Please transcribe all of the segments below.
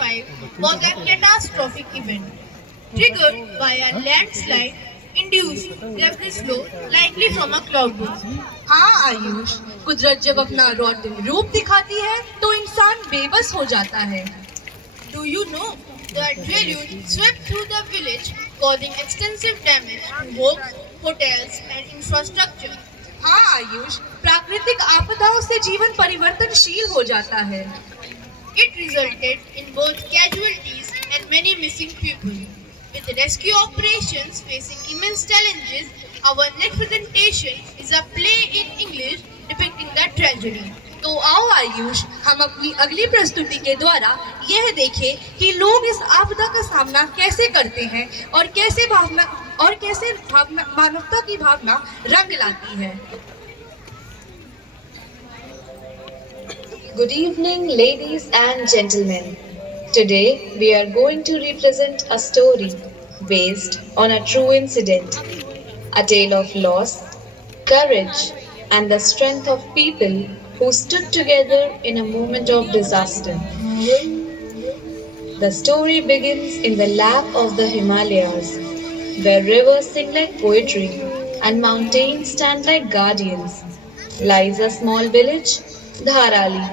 2025 was a catastrophic event, triggered by a landslide induced debris flow likely from a cloudburst. हाँ आयुष, कुदरत जब अपना रौद्र रूप दिखाती है तो इंसान बेबस हो जाता है। Do you know that deluge swept through the village, causing extensive damage to homes, hotels, and infrastructure? हाँ आयुष, प्राकृतिक आपदाओं से जीवन परिवर्तनशील हो जाता है। It resulted in both casualties and many missing people. With rescue operations facing immense challenges, our next presentation is a play in English depicting the tragedy. तो आओ आयुष, हम अपनी अगली प्रस्तुति के द्वारा यह देखें कि लोग इस आपदा का सामना कैसे करते हैं और कैसे मानवता की भावना रंग लाती है। Good evening, ladies and gentlemen. Today we are going to represent a story based on a true incident, a tale of loss, courage, and the strength of people who stood together in a moment of disaster. The story begins in the lap of the Himalayas, where rivers sing like poetry and mountains stand like guardians. Lies a small village, Dharali,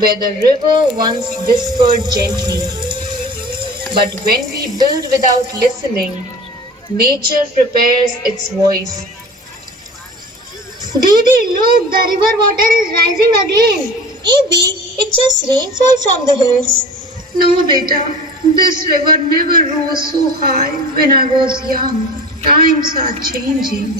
where the river once whispered gently. But when we build without listening, nature prepares its voice. Didi, look, the river water is rising again. Maybe it's just rainfall from the hills. No, beta. This river never rose so high when I was young. Times are changing.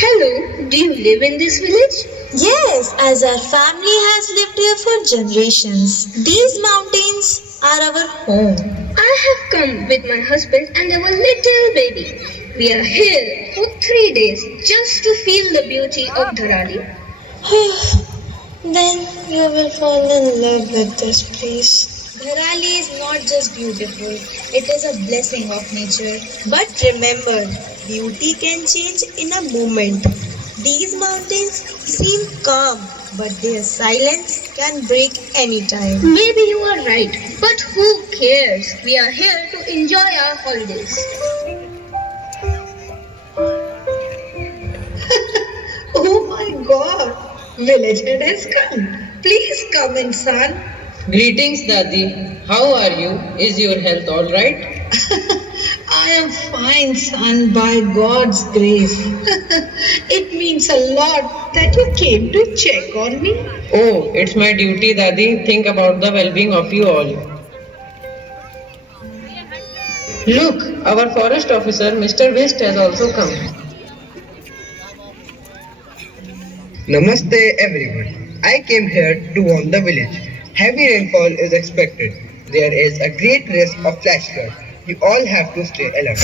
Hello, do you live in this village? Yes, as our family has lived here for generations. These mountains are our home. I have come with my husband and our little baby. We are here for 3 days just to feel the beauty of Dharali. Then you will fall in love with this place. Dharali is not just beautiful, it is a blessing of nature. But remember, beauty can change in a moment. These mountains seem calm, but their silence can break anytime. Maybe you are right, but who cares? We are here to enjoy our holidays. Oh my God! Village head has come. Please come in, son. Greetings, Dadi. How are you? Is your health all right? I am fine, son, by God's grace. It means a lot that you came to check on me. Oh, it's my duty, Dadi. Think about the well-being of you all. Look, our forest officer, Mr. West, has also come. Namaste everyone. I came here to warn the village. Heavy rainfall is expected. There is a great risk of flash flood. You all have to stay alert.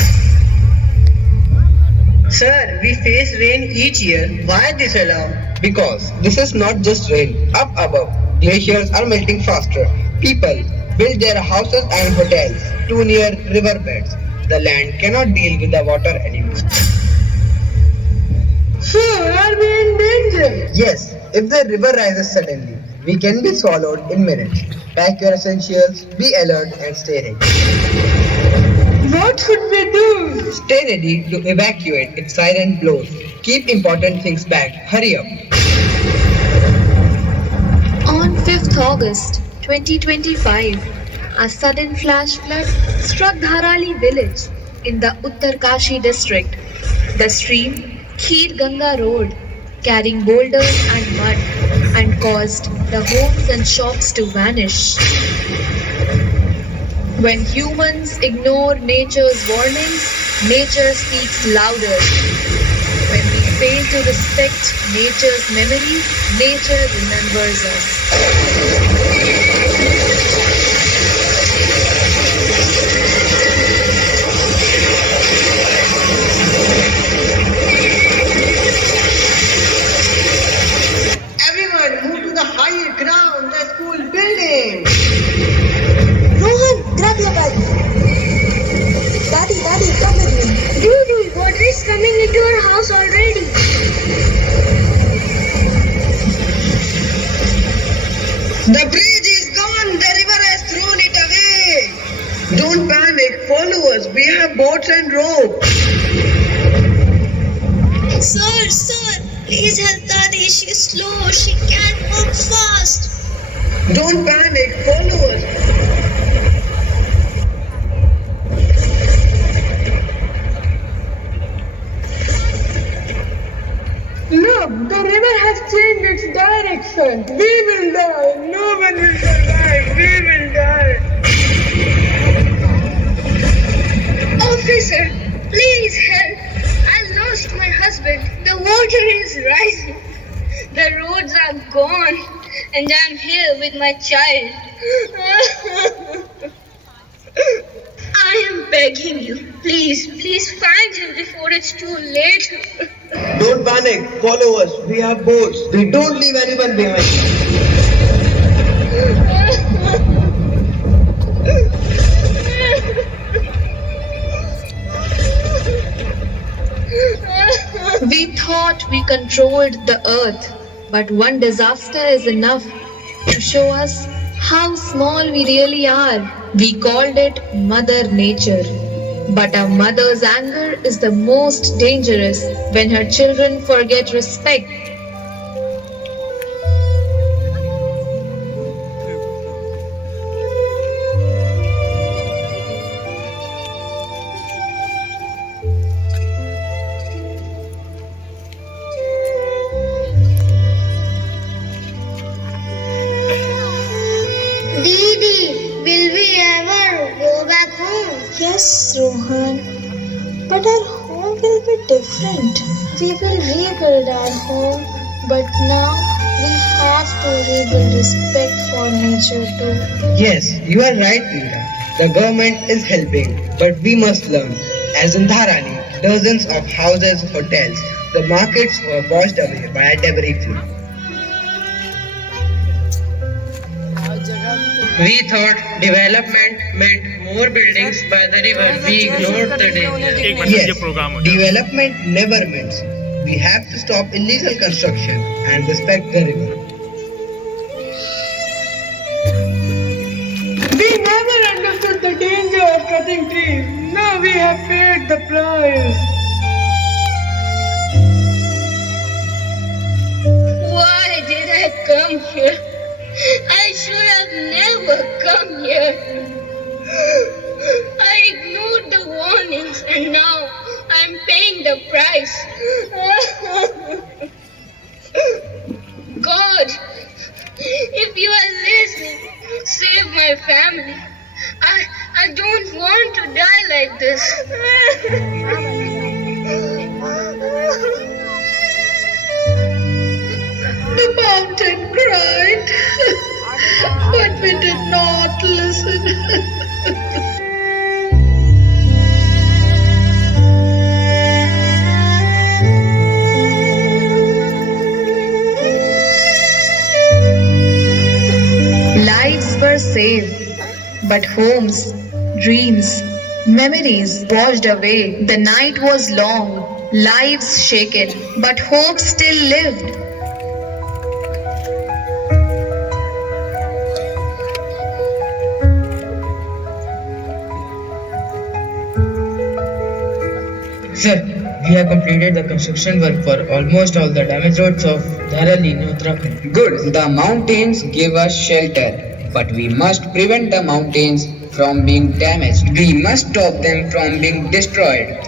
Sir, we face rain each year. Why this alarm? Because this is not just rain. Up above, glaciers are melting faster. People build their houses and hotels too near riverbeds. The land cannot deal with the water anymore. Sir, are we in danger? Yes, if the river rises suddenly, we can be swallowed in minutes. Pack your essentials, be alert and stay ready. What should we do? Stay ready to evacuate if siren blows. Keep important things back. Hurry up. On 5th August 2025, a sudden flash flood struck Dharali village in the Uttarkashi district. The stream Kheer Ganga Road, carrying boulders and mud, and caused the homes and shops to vanish. When humans ignore nature's warnings, nature speaks louder. When we fail to respect nature's memory, nature remembers us. Everyone move to the higher ground, the school building. Rohan, grab your bag. Daddy, come with me. Dude, water is coming into our house already. The bridge is gone. The river has thrown it away. Don't panic. Follow us. We have boats and ropes. Sir, please help Dadi. She's slow. She can't walk fast. Don't panic. Follow us. Look, the river has changed its direction. We will die. No one will survive. We will die. Officer, please help. I lost my husband. The water is rising. The roads are gone. And I'm here with my child. I am begging you. Please find him before it's too late. Don't panic. Follow us. We have boats. We don't leave anyone behind. We thought we controlled the earth, but one disaster is enough to show us how small we really are. We called it Mother Nature. But a mother's anger is the most dangerous when her children forget respect. Didi, will we ever go back home? Yes, Rohan. But our home will be different. We will rebuild our home. But now we have to rebuild respect for nature too. Yes, you are right, Meera. The government is helping, but we must learn. As in Dharani, dozens of houses, hotels, the markets were washed away by a debris flow. We thought development meant more buildings by the river. We ignored the danger. Yes, development never means. We have to stop illegal construction and respect the river. We never understood the danger of cutting trees. Now we have paid the price. Why did I come here? I should have never come here. I ignored the warnings and now I'm paying the price. God, if you are listening, save my family. I don't want to die like this. The mountain cried, but we did not listen. Lives were saved, but homes, dreams, memories washed away. The night was long, lives shaken, but hope still lived. Sir, we have completed the construction work for almost all the damaged roads of Dharali, Uttarakhand. Good, the mountains give us shelter, but we must prevent the mountains from being damaged. We must stop them from being destroyed.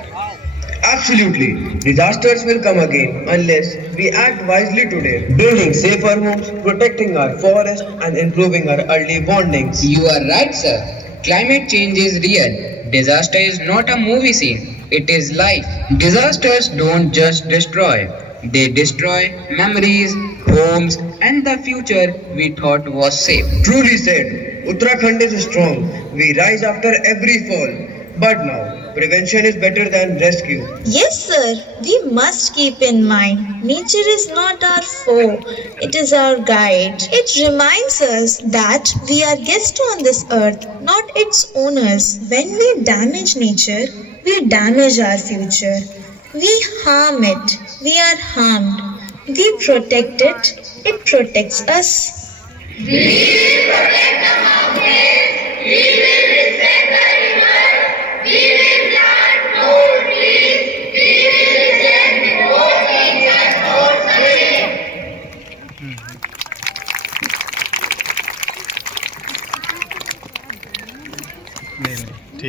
Absolutely. Disasters will come again unless we act wisely today. Building safer homes, protecting our forests, and improving our early warnings. You are right, sir. Climate change is real. Disaster is not a movie scene. It is life. Disasters don't just destroy. They destroy memories, homes, and the future we thought was safe. Truly said. Uttarakhand is strong. We rise after every fall. But now, prevention is better than rescue. Yes, sir. We must keep in mind nature is not our foe, it is our guide. It reminds us that we are guests on this earth, not its owners. When we damage nature, we damage our future. We harm it, we are harmed. We protect it, it protects us. नहीं